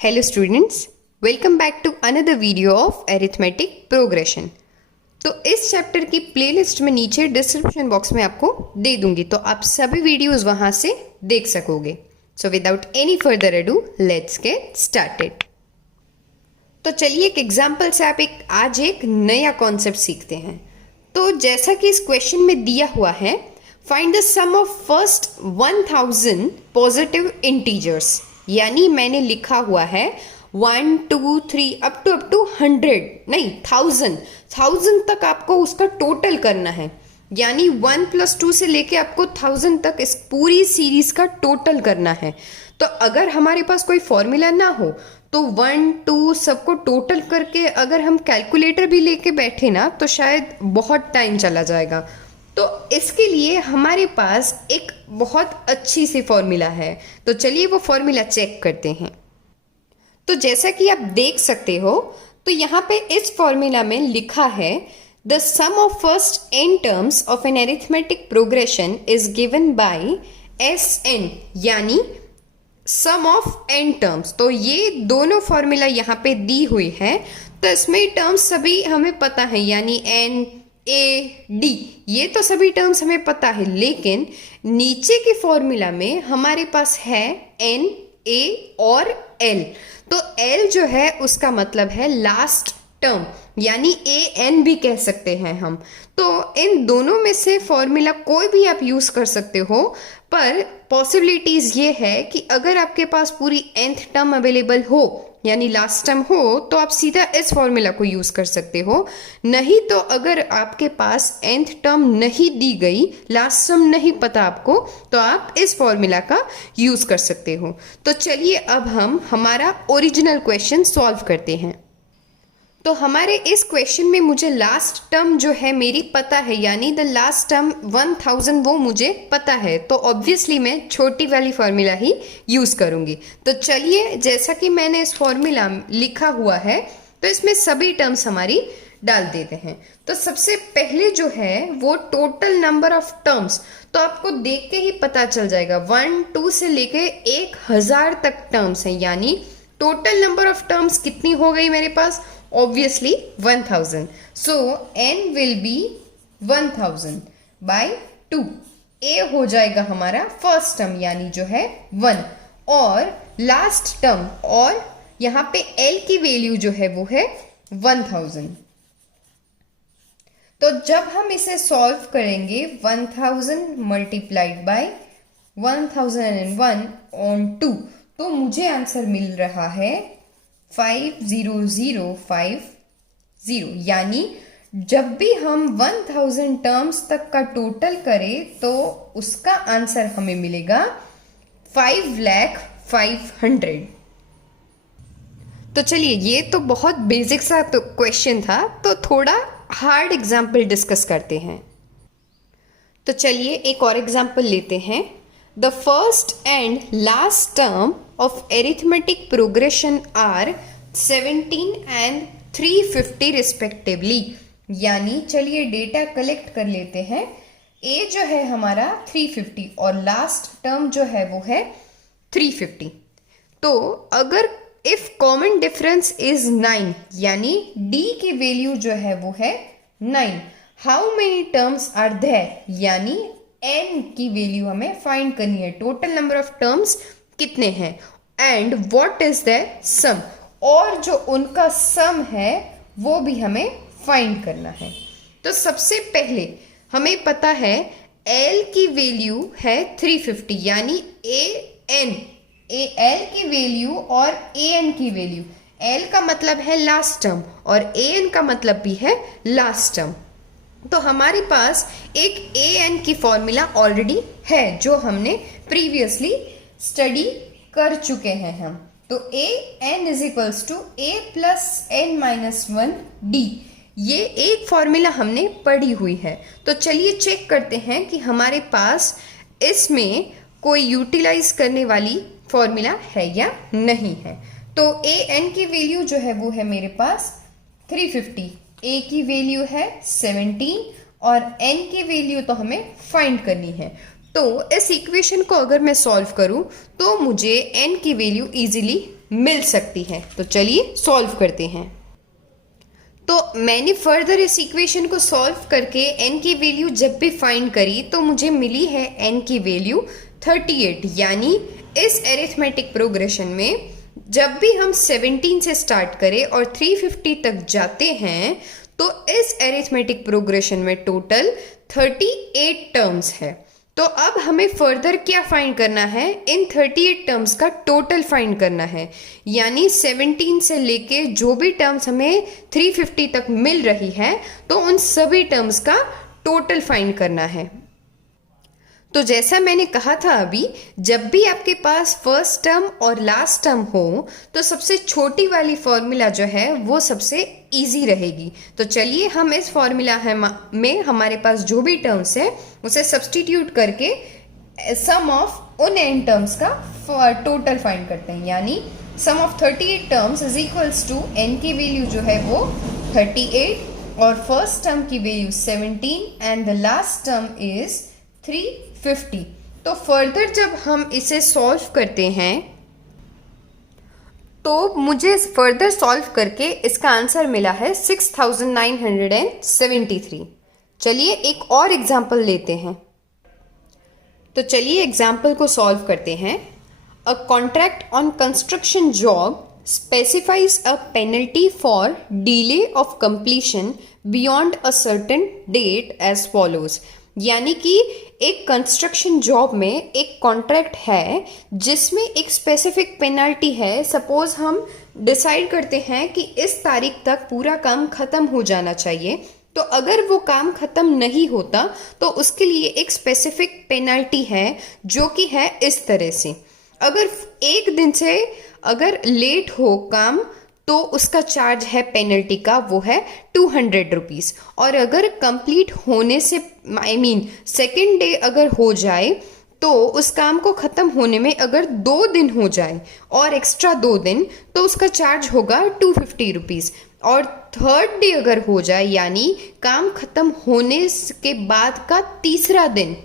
Hello students, welcome back to another video of arithmetic progression. तो इस chapter की playlist में नीचे डिस्क्रिप्शन बॉक्स में आपको दे दूंगी, तो आप सभी वीडियोस वहां से देख सकोगे। So without any further ado let's get started. तो चलिए एक एग्जाम्पल से आप आज एक नया कॉन्सेप्ट सीखते हैं। तो जैसा कि इस क्वेश्चन में दिया हुआ है, find the sum of first 1000 positive integers, यानी मैंने लिखा हुआ है 1 2 3 अप टू 100 नहीं 1000 तक आपको उसका टोटल करना है। यानी 1 + 2 से लेके आपको 1000 तक इस पूरी सीरीज का टोटल करना है। तो अगर हमारे पास कोई फॉर्मूला ना हो तो 1 2 सबको टोटल करके अगर हम कैलकुलेटर भी लेके बैठे ना तो शायद बहुत टाइम चला जाएगा। तो इसके लिए हमारे पास एक बहुत अच्छी सी फॉर्मूला है, तो चलिए वो फॉर्मूला चेक करते हैं। तो जैसा कि आप देख सकते हो, तो यहाँ पे इस फॉर्मूला में लिखा है the sum of first n terms of an arithmetic progression is given by Sn, यानी सम ऑफ n टर्म्स। तो ये दोनों फॉर्मूला यहाँ पे दी हुई है, तो इसमें टर्म्स सभी हमें पता है, यानी n A D ये तो सभी टर्म्स हमें पता है, लेकिन नीचे के फॉर्मूला में हमारे पास है N A और L। तो L जो है उसका मतलब है लास्ट टर्म, यानी AN भी कह सकते हैं हम। तो इन दोनों में से फॉर्मूला कोई भी आप यूज कर सकते हो, पर पॉसिबिलिटीज ये है कि अगर आपके पास पूरी nth टर्म अवेलेबल हो, यानी लास्ट टर्म हो, तो आप सीधा इस फॉर्मूला को यूज कर सकते हो। नहीं तो अगर आपके पास nth टर्म नहीं दी गई, लास्ट टर्म नहीं पता आपको, तो आप इस फॉर्मूला का यूज कर सकते हो। तो चलिए अब हम हमारा ओरिजिनल क्वेश्चन सॉल्व करते हैं। तो हमारे इस क्वेश्चन में मुझे लास्ट टर्म जो है मेरी पता है, यानी द लास्ट टर्म 1000 वो मुझे पता है, तो ऑब्वियसली मैं छोटी वाली फॉर्मूला ही यूज करूंगी। तो चलिए, जैसा कि मैंने इस फॉर्मूला लिखा हुआ है, तो इसमें सभी टर्म्स हमारी डाल देते हैं। तो सबसे पहले जो है वो टोटल नंबर ऑफ टर्म्स, तो आपको देख के ही पता चल जाएगा 1 2 से लेके 1000 तक टर्म्स हैं, यानी टोटल नंबर ऑफ टर्म्स कितनी हो गई मेरे पास, obviously 1000. So n will be 1000 by 2. a हो जाएगा हमारा फर्स्ट टर्म, यानी जो है 1, और लास्ट टर्म, और यहाँ पे l की वैल्यू जो है वो है 1000। तो जब हम इसे सॉल्व करेंगे 1000 मल्टीप्लाइड बाय 1001 ऑन 2, तो मुझे आंसर मिल रहा है 50050, यानी जब भी हम 1000 टर्म्स तक का टोटल करें तो उसका आंसर हमें मिलेगा 5,05,000। तो चलिए, ये तो बहुत बेसिक सा तो क्वेश्चन था, तो थोड़ा हार्ड एग्जाम्पल डिस्कस करते हैं। तो चलिए एक और एग्जाम्पल लेते हैं। The first and last term of arithmetic progression are 17 and 350 respectively। यानी चलिए डेटा कलेक्ट कर लेते हैं। A जो है हमारा 350 और लास्ट टर्म जो है वो है 350। तो अगर if common difference is 9, यानी D की वैल्यू जो है वो है 9, how many terms are there, यानी n की वैल्यू हमें फाइंड करनी है, टोटल नंबर ऑफ टर्म्स कितने हैं, एंड व्हाट इज द सम, और जो उनका सम है वो भी हमें फाइंड करना है। तो सबसे पहले हमें पता है l की वैल्यू है 350, यानी l की वैल्यू और an की वैल्यू, l का मतलब है लास्ट टर्म और an का मतलब भी है लास्ट टर्म। तो हमारे पास एक an की फॉर्मूला ऑलरेडी है जो हमने प्रीवियसली स्टडी कर चुके हैं हम। तो an is equals to a plus n-1d, ये एक फॉर्मूला हमने पढ़ी हुई है। तो चलिए चेक करते हैं कि हमारे पास इसमें कोई यूटिलाइज करने वाली फॉर्मूला है या नहीं है। तो an की वैल्यू जो है वो है मेरे पास 350, a की वैल्यू है 17 और n की वैल्यू तो हमें फाइंड करनी है। तो इस इक्वेशन को अगर मैं सॉल्व करूं तो मुझे n की वैल्यू इजीली मिल सकती है। तो चलिए सॉल्व करते हैं। तो मैंने फर्दर इस इक्वेशन को सॉल्व करके n की वैल्यू जब भी फाइंड करी तो मुझे मिली है n की वैल्यू 38। यानी इस एरिथमेटिक प्रोग्रेशन में जब भी हम 17 से स्टार्ट करें और 350 तक जाते हैं तो इस एरिथमेटिक प्रोग्रेशन में टोटल 38 टर्म्स है। तो अब हमें फर्दर क्या फाइंड करना है, इन 38 टर्म्स का टोटल फाइंड करना है। यानी 17 से लेके जो भी टर्म्स हमें 350 तक मिल रही है तो उन सभी टर्म्स का टोटल फाइंड करना है। तो जैसा मैंने कहा था अभी, जब भी आपके पास फर्स्ट टर्म और लास्ट टर्म हो तो सबसे छोटी वाली फॉर्मूला जो है वो सबसे इजी रहेगी। तो चलिए हम इस फॉर्मूला में हमारे पास जो भी टर्म्स है उसे सब्सटीट्यूट करके सम ऑफ उन एन टर्म्स का टोटल फाइंड करते हैं। यानी sum of 38 terms is equals to n की वैल्यू जो है वो 38 और फर्स्ट टर्म की value 17 and the last term is 350। तो फर्दर जब हम इसे सॉल्व करते हैं तो मुझे फर्दर सॉल्व करके इसका आंसर मिला है 6973। चलिए एक और एग्जाम्पल लेते हैं। तो चलिए एग्जाम्पल को सॉल्व करते हैं। A contract on construction job specifies a penalty for delay of completion beyond a certain date as follows। यानी कि एक कंस्ट्रक्शन जॉब में एक कॉन्ट्रैक्ट है जिसमें एक स्पेसिफिक पेनल्टी है। सपोज हम डिसाइड करते हैं कि इस तारीख तक पूरा काम खत्म हो जाना चाहिए, तो अगर वो काम खत्म नहीं होता तो उसके लिए एक स्पेसिफिक पेनल्टी है जो कि है इस तरह से। अगर एक दिन से अगर लेट हो काम तो उसका चार्ज है पेनल्टी का, वो है 200 रुपीज़। और अगर कंप्लीट होने से सेकेंड डे अगर हो जाए तो उस काम को ख़त्म होने में अगर 2 दिन हो जाए और एक्स्ट्रा 2 दिन तो उसका चार्ज होगा 250 रुपीज़। और थर्ड डे अगर हो जाए यानी काम ख़त्म होने के बाद का तीसरा दिन,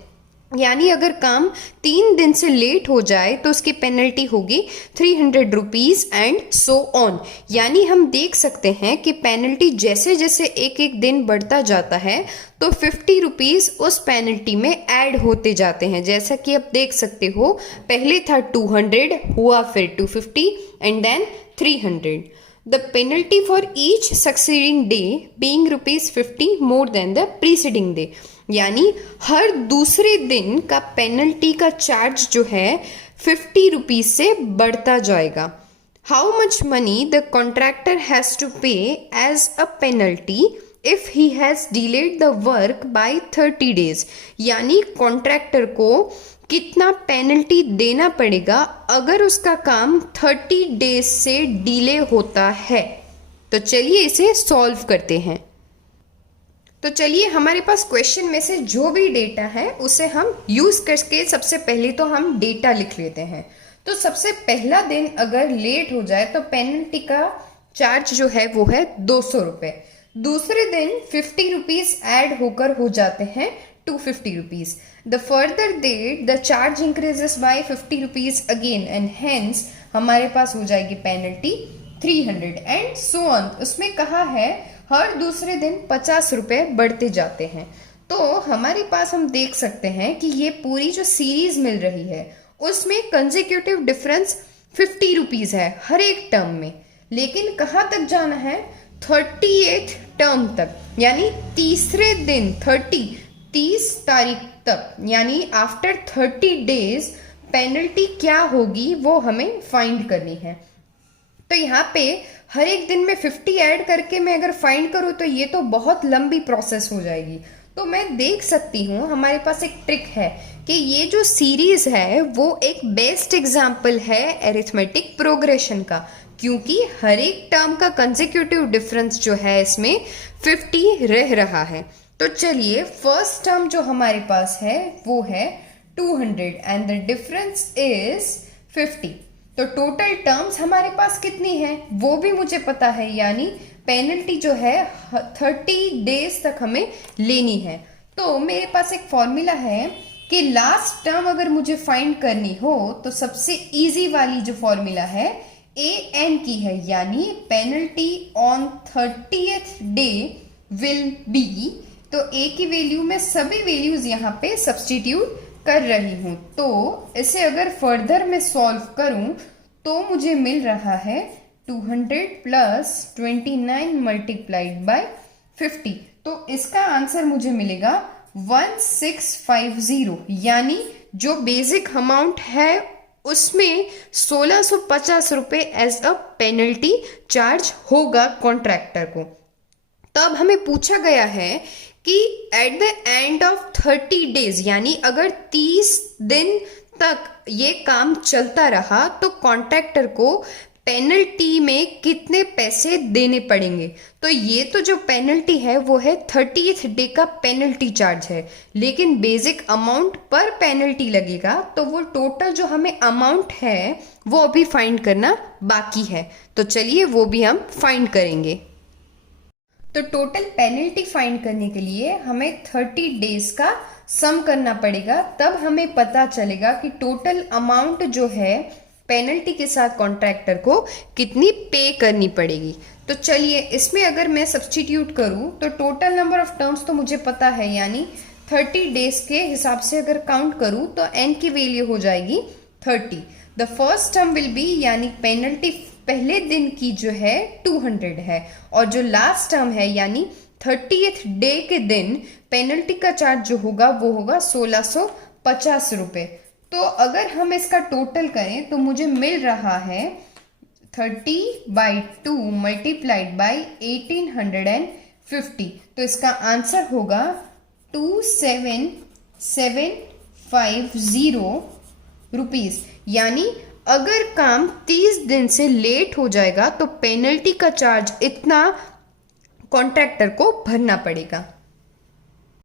यानी अगर काम 3 दिन से लेट हो जाए तो उसकी पेनल्टी होगी 300 रुपीज़ एंड सो ऑन। यानी हम देख सकते हैं कि पेनल्टी जैसे जैसे एक एक दिन बढ़ता जाता है तो 50 रुपीज़ उस पेनल्टी में ऐड होते जाते हैं। जैसा कि आप देख सकते हो, पहले था 200, हुआ फिर 250 and then 300। The penalty for each succeeding day being ₹50 more than the preceding day। यानी हर दूसरे दिन का पेनल्टी का चार्ज जो है 50 रुपीज़ से बढ़ता जाएगा। How much money the contractor has to pay as a penalty if he has delayed the work by 30 days. यानी कॉन्ट्रैक्टर को कितना पेनल्टी देना पड़ेगा अगर उसका काम 30 डेज से डिले होता है। तो चलिए इसे सॉल्व करते हैं। तो चलिए हमारे पास क्वेश्चन में से जो भी डेटा है उसे हम यूज करके सबसे पहले तो हम डेटा लिख लेते हैं। तो सबसे पहला दिन अगर लेट हो जाए तो पेनल्टी का चार्ज जो है वो है 200 रुपये। दूसरे दिन 50 रुपीज़ ऐड होकर हो जाते हैं 250 rupees. The further date the charge increases by 50 rupees again and hence हमारे पास हो जाएगी पेनल्टी 300 एंड सो ऑन। उसमें कहा है हर दूसरे दिन 50 रुपये बढ़ते जाते हैं। तो हमारे पास हम देख सकते हैं कि ये पूरी जो सीरीज मिल रही है उसमें कंसेक्यूटिव डिफरेंस 50 रुपीज़ है हर एक टर्म में। लेकिन कहाँ तक जाना है, 38th टर्म तक, यानी तीसरे दिन 30 तारीख तक, यानी आफ्टर 30 डेज पेनल्टी क्या होगी वो हमें फाइंड करनी है। तो यहाँ पे हर एक दिन में 50 ऐड करके मैं अगर फाइंड करूँ तो ये तो बहुत लंबी प्रोसेस हो जाएगी। तो मैं देख सकती हूँ हमारे पास एक ट्रिक है कि ये जो सीरीज है वो एक बेस्ट एग्जाम्पल है एरिथमेटिक प्रोग्रेशन का, क्योंकि हर एक टर्म का कंसेक्यूटिव डिफरेंस जो है इसमें 50 रह रहा है। तो चलिए फर्स्ट टर्म जो हमारे पास है वो है 200 एंड द डिफरेंस इज 50। तो टोटल टर्म्स हमारे पास कितनी है वो भी मुझे पता है, यानी पेनल्टी जो है 30 डेज तक हमें लेनी है। तो मेरे पास एक फॉर्मूला है कि लास्ट टर्म अगर मुझे फाइंड करनी हो तो सबसे इजी वाली जो फॉर्मूला है AN की है, यानी penalty on 30th day will be. तो A की वैल्यू में सभी वैल्यूज यहाँ पे सब्सटीट्यूट कर रही हूं। तो इसे अगर फर्दर मैं सॉल्व करूं तो मुझे मिल रहा है 200 प्लस 29 मल्टीप्लाइड बाय 50। तो इसका आंसर मुझे मिलेगा 1650, यानी जो बेसिक अमाउंट है उसमें 1650 रुपये एज अ पेनल्टी चार्ज होगा कॉन्ट्रैक्टर को। तो अब हमें पूछा गया है कि at the end of 30 days, यानी अगर 30 दिन तक ये काम चलता रहा तो कॉन्ट्रैक्टर को पेनल्टी में कितने पैसे देने पड़ेंगे। तो ये तो जो पेनल्टी है वो है 30th डे का पेनल्टी चार्ज है, लेकिन बेसिक अमाउंट पर पेनल्टी लगेगा। तो वो टोटल जो हमें अमाउंट है वो अभी फाइंड करना बाकी है। तो चलिए वो भी हम फाइंड करेंगे। तो टोटल पेनल्टी फाइंड करने के लिए हमें 30 डेज का सम करना पड़ेगा, तब हमें पता चलेगा कि टोटल अमाउंट जो है पेनल्टी के साथ कॉन्ट्रैक्टर को कितनी पे करनी पड़ेगी। तो चलिए इसमें अगर मैं सब्सटीट्यूट करूं तो टोटल नंबर ऑफ टर्म्स तो मुझे पता है, यानी 30 डेज के हिसाब से अगर काउंट करूं तो n की वैल्यू हो जाएगी 30। The first term will be, यानी पेनल्टी पहले दिन की जो है 200 है, और जो लास्ट टर्म है यानी 30th डे के दिन पेनल्टी का चार्ज जो होगा वो होगा 1650 रुपये। तो अगर हम इसका टोटल करें तो मुझे मिल रहा है 30/2 मल्टीप्लाइड बाई 1850। तो इसका आंसर होगा 27750 रुपीज। यानी अगर काम 30 दिन से लेट हो जाएगा तो पेनल्टी का चार्ज इतना कॉन्ट्रैक्टर को भरना पड़ेगा।